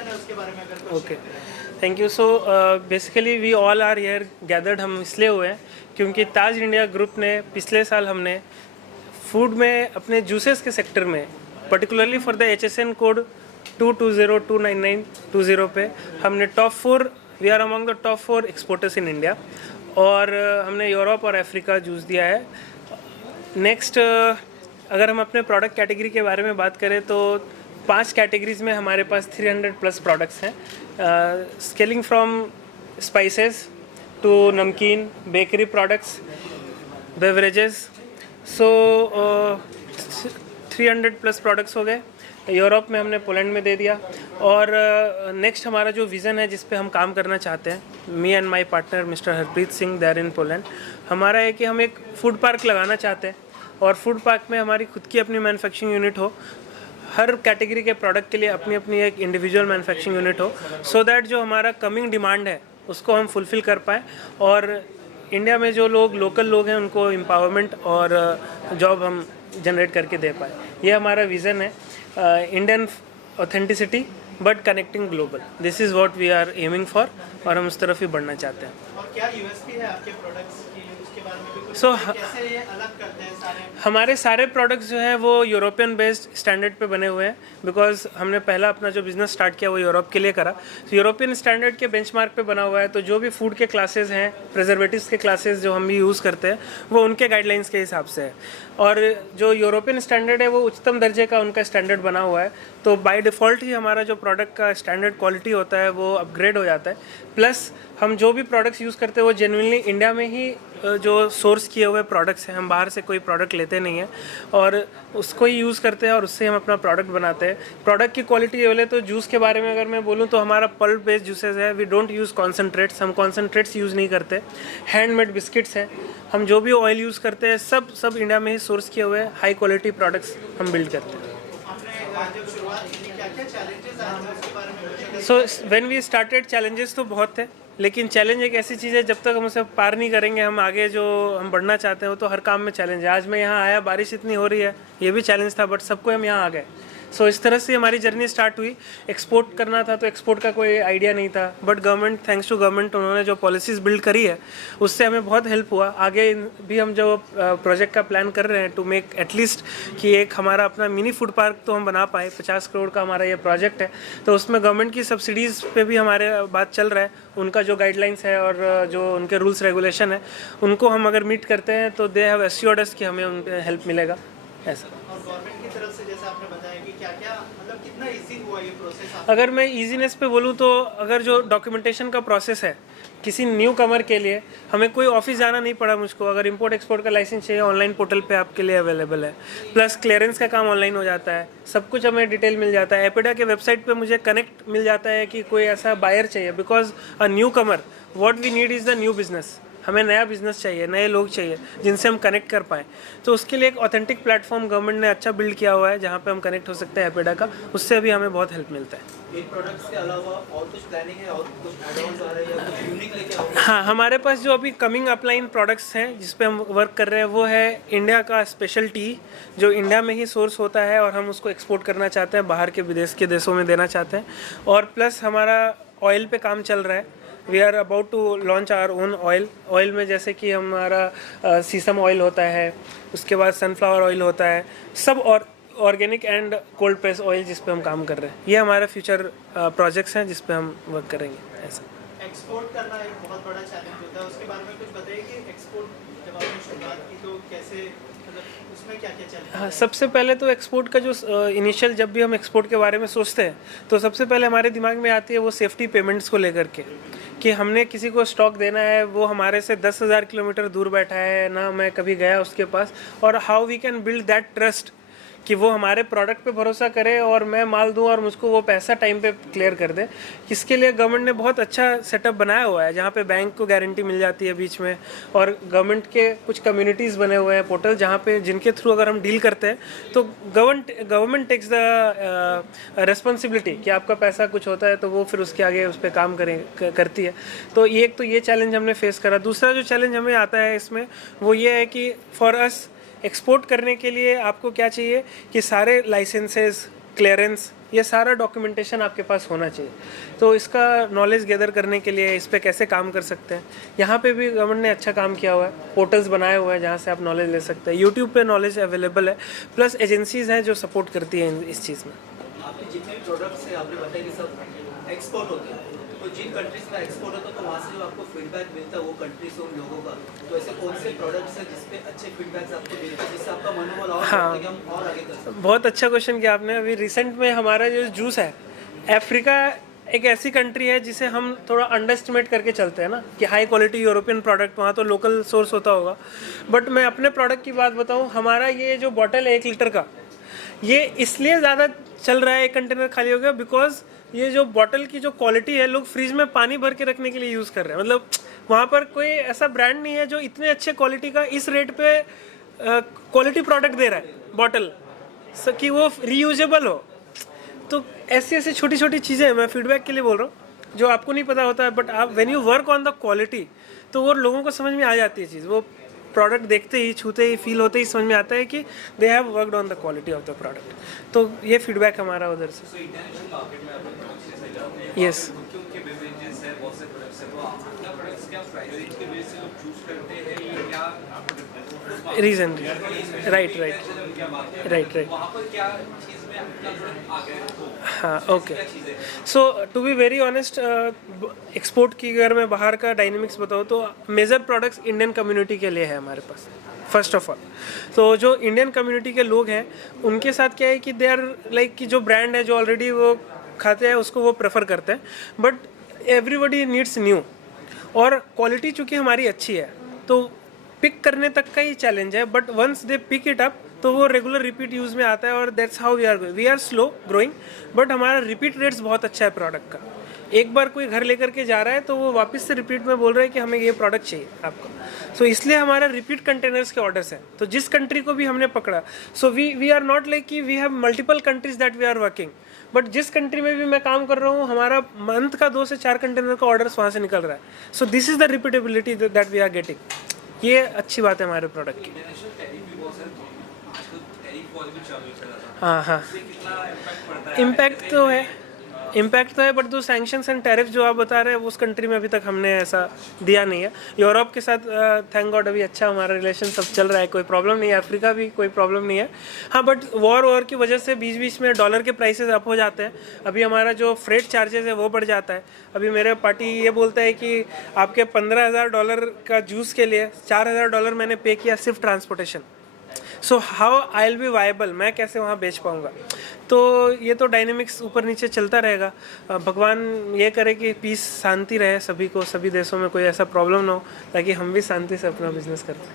Organisation है उसके बारे में अगर कुछ okay, thank you. So basically we all are here gathered, हम इसलिए हुए हैं क्योंकि ताज इंडिया ग्रुप ने पिछले साल हमने फूड में अपने जूसेस के सेक्टर में particularly for the HSN code 2202992 पे हमने top 4, we are among the top 4 exporters in India, और हमने यूरोप और अफ्रीका जूस दिया है। नेक्स्ट अगर हम अपने प्रोडक्ट कैटेगरी के बारे में बात करें तो 5 कैटेगरीज में हमारे पास 300 प्लस प्रोडक्ट्स हैं, स्केलिंग फ्रॉम स्पाइसेस टू नमकीन, बेकरी प्रोडक्ट्स, बेवरेजेस। सो 300 प्लस प्रोडक्ट्स हो गए। यूरोप में हमने पोलैंड में दे दिया, और नेक्स्ट हमारा जो विज़न है जिस पे हम काम करना चाहते हैं, me and my partner mister Harpreet Singh there in Poland, हमारा है कि हम एक फूड पार्क लगाना चाहते हैं, और फूड पार्क में हमारी खुद की अपनी मैन्युफैक्चरिंग यूनिट हो, हर कैटेगरी के प्रोडक्ट के लिए अपनी अपनी एक इंडिविजुअल मैन्युफैक्चरिंग यूनिट हो, सो दैट जो हमारा कमिंग डिमांड है उसको हम फुलफ़िल कर पाएँ, और इंडिया में जो लोग लोकल लोग हैं उनको एम्पावरमेंट और जॉब हम जनरेट करके दे पाए। ये हमारा विज़न है, Indian authenticity but connecting global, this is what we are aiming for, और हम उस तरफ ही बढ़ना चाहते हैं। और क्या यूएसपी है आपके प्रोडक्ट्स की, उसके बारे में भी कुछ So, कैसे ये अलग करते हैं सारे? हमारे सारे प्रोडक्ट्स जो हैं वो यूरोपियन बेस्ड स्टैंडर्ड पे बने हुए हैं, बिकॉज हमने पहला अपना जो बिज़नेस स्टार्ट किया वो यूरोप के लिए करा, तो यूरोपियन स्टैंडर्ड के बेंचमार्क पे बना हुआ है। तो जो भी फूड के क्लासेस हैं, प्रिजर्वेटिव्स के क्लासेस जो हम भी यूज़ करते हैं, वो उनके गाइडलाइंस के हिसाब से है, और जो यूरोपियन स्टैंडर्ड है वो उच्चतम दर्जे का उनका स्टैंडर्ड बना हुआ है। तो बाय डिफ़ॉल्ट ही हमारा जो प्रोडक्ट का स्टैंडर्ड क्वालिटी होता है वो अपग्रेड हो जाता है। प्लस हम जो भी प्रोडक्ट्स यूज़ करते हैं वो जेन्युइनली इंडिया में ही जो सोर्स किए हुए प्रोडक्ट्स हैं, हम बाहर से कोई प्रोडक्ट लेते नहीं हैं, और उसको ही यूज़ करते हैं और उससे हम अपना प्रोडक्ट बनाते हैं। प्रोडक्ट की क्वालिटी बोले तो जूस के बारे में अगर मैं बोलूँ तो हमारा पल्प बेस्ड जूसेस है, वी डोंट यूज़ कॉन्सनट्रेट्स, हम कॉन्सनट्रेट्स यूज़ नहीं करते। हैंडमेड बिस्किट्स हैं, हम जो भी ऑयल यूज़ करते हैं सब इंडिया में ही सोर्स किए हुए हाई क्वालिटी प्रोडक्ट्स हम बिल्ड करते हैं। आपने जब शुरुआत की क्या-क्या चैलेंजेस आए थे उसके बारे में कुछ? So when we started challenges तो बहुत थे, लेकिन चैलेंज एक ऐसी चीज़ है जब तक हम उसे पार नहीं करेंगे, हम आगे जो हम बढ़ना चाहते हैं वो तो हर काम में चैलेंज है। आज मैं यहाँ आया, बारिश इतनी हो रही है, ये भी चैलेंज था, बट सबको हम यहाँ आ गए। सो इस तरह से हमारी जर्नी स्टार्ट हुई। एक्सपोर्ट करना था तो एक्सपोर्ट का कोई आइडिया नहीं था, but government, thanks to government, उन्होंने जो पॉलिसीज़ बिल्ड करी है उससे हमें बहुत हेल्प हुआ। आगे भी हम जो प्रोजेक्ट का प्लान कर रहे हैं टू मेक एटलीस्ट कि एक हमारा अपना मिनी फूड पार्क तो हम बना पाए। 50 करोड़ का हमारा ये प्रोजेक्ट है, तो उसमें गवर्नमेंट की सब्सिडीज़ पे भी हमारे बात चल रहा है। उनका जो गाइडलाइंस है और जो उनके रूल्स रेगुलेशन है उनको हम अगर मीट करते हैं तो दे हैव एश्योर्ड अस कि हमें उनके हेल्प मिलेगा, ऐसा। और गवर्नमेंट की तरफ से जैसे आपने बताया कि क्या-क्या मतलब कितना इजी हुआ ये प्रोसेस? अगर मैं ईजीनेस पे बोलूँ तो अगर जो डॉक्यूमेंटेशन का प्रोसेस है किसी न्यू कमर के लिए, हमें कोई ऑफिस जाना नहीं पड़ा मुझको। अगर इंपोर्ट एक्सपोर्ट का लाइसेंस चाहिए, ऑनलाइन पोर्टल पे आपके लिए अवेलेबल है। प्लस क्लियरेंस का काम ऑनलाइन हो जाता है, सब कुछ हमें डिटेल मिल जाता है। एपेडा के वेबसाइट पे मुझे कनेक्ट मिल जाता है कि कोई ऐसा बायर चाहिए, because a newcomer what we need is the new business. हमें नया बिजनेस चाहिए, नए लोग चाहिए जिनसे हम कनेक्ट कर पाएँ। तो उसके लिए एक ऑथेंटिक प्लेटफॉर्म गवर्नमेंट ने अच्छा बिल्ड किया हुआ है जहाँ पे हम कनेक्ट हो सकते हैं एपेडा का, उससे भी हमें बहुत हेल्प मिलता है। इन प्रोडक्ट्स के अलावा और कुछ प्लानिंग है और कुछ एड-ऑन्स आ रहे हैं या कुछ यूनिक लेके आओगे? हाँ, हमारे पास जो अभी कमिंग अपलाइन प्रोडक्ट्स हैं जिस पे हम वर्क कर रहे हैं वो है इंडिया का स्पेशल टी, जो इंडिया में ही सोर्स होता है और हम उसको एक्सपोर्ट करना चाहते हैं, बाहर के विदेश के देशों में देना चाहते हैं। और प्लस हमारा ऑयल पे काम चल रहा है, we are about to launch our own oil. Oil में जैसे कि हमारा सीसम ऑयल होता है, उसके बाद सनफ्लावर ऑयल होता है, सब और organic and cold press oil जिस पे हम काम कर रहे हैं। ये हमारे फ्यूचर प्रोजेक्ट्स हैं जिस पे हम वर्क करेंगे, ऐसा। एक्सपोर्ट करना एक बहुत बड़ा चैलेंज होता है, उसके बारे में कुछ बताइए कि एक्सपोर्ट जब आपने शुरुआत की तो कैसे, मतलब उसमें क्या-क्या चैलेंज? हाँ, सबसे पहले तो एक्सपोर्ट का जो इनिशियल, जब भी हम एक्सपोर्ट के बारे में सोचते हैं तो सबसे पहले हमारे दिमाग में आती है वो सेफ्टी पेमेंट्स को लेकर के, कि हमने किसी को स्टॉक देना है, वो हमारे से 10,000 किलोमीटर दूर बैठा है ना, मैं कभी गया उसके पास, और how we can build that trust कि वो हमारे प्रोडक्ट पे भरोसा करे और मैं माल दूं और मुझको वो पैसा टाइम पे क्लियर कर दे। इसके लिए गवर्नमेंट ने बहुत अच्छा सेटअप बनाया हुआ है जहाँ पे बैंक को गारंटी मिल जाती है बीच में, और गवर्नमेंट के कुछ कम्युनिटीज़ बने हुए हैं पोर्टल जहाँ पे जिनके थ्रू अगर हम डील करते हैं तो गवर्नमेंट टेक्स द रिस्पॉन्सिबिलिटी कि आपका पैसा कुछ होता है तो वो फिर उसके आगे उस पर काम करती है। तो ये चैलेंज हमने फेस करा। दूसरा जो चैलेंज हमें आता है इसमें वो ये है कि फॉर अस एक्सपोर्ट करने के लिए आपको क्या चाहिए कि सारे लाइसेंसेस, क्लियरेंस, ये सारा डॉक्यूमेंटेशन आपके पास होना चाहिए। तो इसका नॉलेज गैदर करने के लिए इस पर कैसे काम कर सकते हैं, यहाँ पे भी गवर्नमेंट ने अच्छा काम किया हुआ है, पोर्टल्स बनाए हुए हैं जहाँ से आप नॉलेज ले सकते हैं। यूट्यूब पे नॉलेज अवेलेबल है, प्लस एजेंसीज़ हैं जो सपोर्ट करती हैं इस चीज़ में। आपने जितने भी प्रोडक्ट्स हैं आपने बताया कि सब एक्सपोर्ट होते हैं, तो जिन कंट्रीज में एक्सपोर्ट होता है तो वहाँ से जो आपको फीडबैक मिलता है वो कंट्री से उन लोगों का, तो ऐसे कौन से प्रोडक्ट्स हैं जिसपे अच्छे फीडबैक्स आपको मिलते हैं जिससे आपका मनोबल और बढ़ता है कि हम और आगे कर सकते हैं? बहुत अच्छा क्वेश्चन किया आपने। अभी रिसेंट में हमारा जो जूस है, अफ्रीका एक ऐसी कंट्री है जिसे हम थोड़ा अंडर एस्टिमेट करके चलते हैं ना कि हाई क्वालिटी यूरोपियन प्रोडक्ट, वहाँ तो लोकल सोर्स होता होगा। बट मैं अपने प्रोडक्ट की बात बताऊँ, हमारा ये जो बॉटल है 1 लीटर का, ये इसलिए ज़्यादा चल रहा है, एक कंटेनर खाली हो गया, बिकॉज ये जो बॉटल की जो क्वालिटी है, लोग फ्रिज में पानी भर के रखने के लिए यूज़ कर रहे हैं। मतलब वहाँ पर कोई ऐसा ब्रांड नहीं है जो इतने अच्छे क्वालिटी का इस रेट पे क्वालिटी प्रोडक्ट दे रहा है बॉटल, कि वो रीयूजेबल हो। तो ऐसी ऐसी छोटी छोटी चीज़ें मैं फीडबैक के लिए बोल रहा हूँ जो आपको नहीं पता होता है, बट आप when you work on the quality तो वो लोगों को समझ में आ जाती है चीज़। वो प्रोडक्ट देखते ही, छूते ही, फील होते ही समझ में आता है कि they have worked on the quality of the product. तो ये फीडबैक हमारा उधर से। Yes, reason, right right right right, हाँ okay. So to be very honest, export की अगर मैं बाहर का डायनेमिक्स बताऊँ तो मेजर प्रोडक्ट्स इंडियन कम्युनिटी के लिए है हमारे पास, फर्स्ट ऑफ ऑल। तो जो इंडियन कम्युनिटी के लोग हैं उनके साथ क्या है कि दे आर लाइक कि जो ब्रांड है जो ऑलरेडी वो खाते हैं उसको वो प्रेफर करते हैं, बट एवरीबडी नीड्स न्यू। और क्वालिटी चूँकि हमारी अच्छी है तो पिक करने तक का ही चैलेंज है, but once they pick it up तो वो रेगुलर रिपीट यूज़ में आता है। और that's how we are slow growing, but हमारा रिपीट रेट्स बहुत अच्छा है प्रोडक्ट का। एक बार कोई घर लेकर के जा रहा है तो वो वापस से रिपीट में बोल रहा है कि हमें ये प्रोडक्ट चाहिए आपका। सो इसलिए हमारा रिपीट कंटेनर्स के ऑर्डर्स हैं। तो जिस कंट्री को भी हमने पकड़ा, so we are not like कि we have multiple countries that we are working, but जिस कंट्री में भी मैं काम कर रहा हूँ हमारा मंथ का 2 से 4 कंटेनर का ऑर्डर्स वहाँ से निकल रहा है। So this is the repeatability that we are getting. ये अच्छी बात है हमारे प्रोडक्ट की। हाँ हाँ, इम्पैक्ट तो है, बट जो सैंक्शंस एंड टैरिफ जो आप बता रहे हैं उस कंट्री में अभी तक हमने ऐसा दिया नहीं है। यूरोप के साथ थैंक गॉड अभी अच्छा हमारा रिलेशन सब चल रहा है, कोई प्रॉब्लम नहीं है। अफ्रीका भी कोई प्रॉब्लम नहीं है। हाँ, बट वॉर की वजह से बीच बीच में डॉलर के प्राइसेस अप हो जाते हैं। अभी हमारा जो फ्रेट चार्जेस है वो बढ़ जाता है। अभी मेरे पार्टी ये बोलता है कि आपके $15,000 का जूस के लिए $4,000 मैंने पे किया सिर्फ transportation. So how I will be viable, मैं कैसे वहाँ बेच पाऊँगा? तो ये तो डायनेमिक्स ऊपर नीचे चलता रहेगा। भगवान ये करे कि पीस, शांति रहे सभी को, सभी देशों में कोई ऐसा प्रॉब्लम ना हो, ताकि हम भी शांति से अपना बिजनेस कर पाएँ।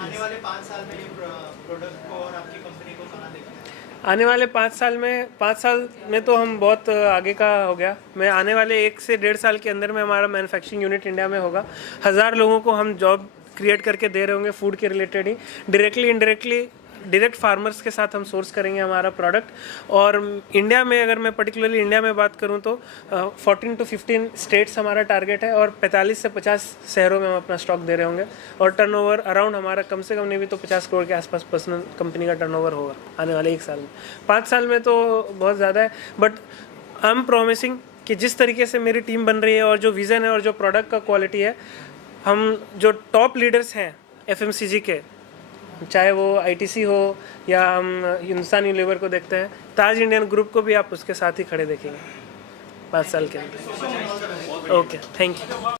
आने वाले 5 साल में ये प्रोडक्ट को और आपकी कंपनी को कहाँ देखते हैं? आने वाले 5 साल में तो हम बहुत आगे का हो गया। मैं आने वाले 1 से 1.5 साल के अंदर में हमारा मैन्युफैक्चरिंग यूनिट इंडिया में होगा। 1000 लोगों को हम जॉब क्रिएट करके दे रहे होंगे फूड के रिलेटेड ही, डायरेक्टली इनडायरेक्टली डायरेक्ट फार्मर्स के साथ हम सोर्स करेंगे हमारा प्रोडक्ट। और इंडिया में अगर मैं पर्टिकुलरली इंडिया में बात करूं तो 14 to 15 स्टेट्स हमारा टारगेट है और 45 से 50 शहरों में हम अपना स्टॉक दे रहे होंगे। और टर्नओवर अराउंड हमारा कम से कम नहीं भी तो 50 करोड़ के आसपास पर्सनल कंपनी का टर्नओवर होगा आने वाले 1 साल में। 5 साल में तो बहुत ज़्यादा है, बट आई एम प्रॉमिसिंग कि जिस तरीके से मेरी टीम बन रही है और जो विज़न है और जो प्रोडक्ट का क्वालिटी है, हम जो टॉप लीडर्स हैं FMCG के, चाहे वो ITC हो या हम हिंदुस्तान यूनिलीवर को देखते हैं, ताज इंडियन ग्रुप को भी आप उसके साथ ही खड़े देखेंगे 5 साल के अंदर। Okay, thank you.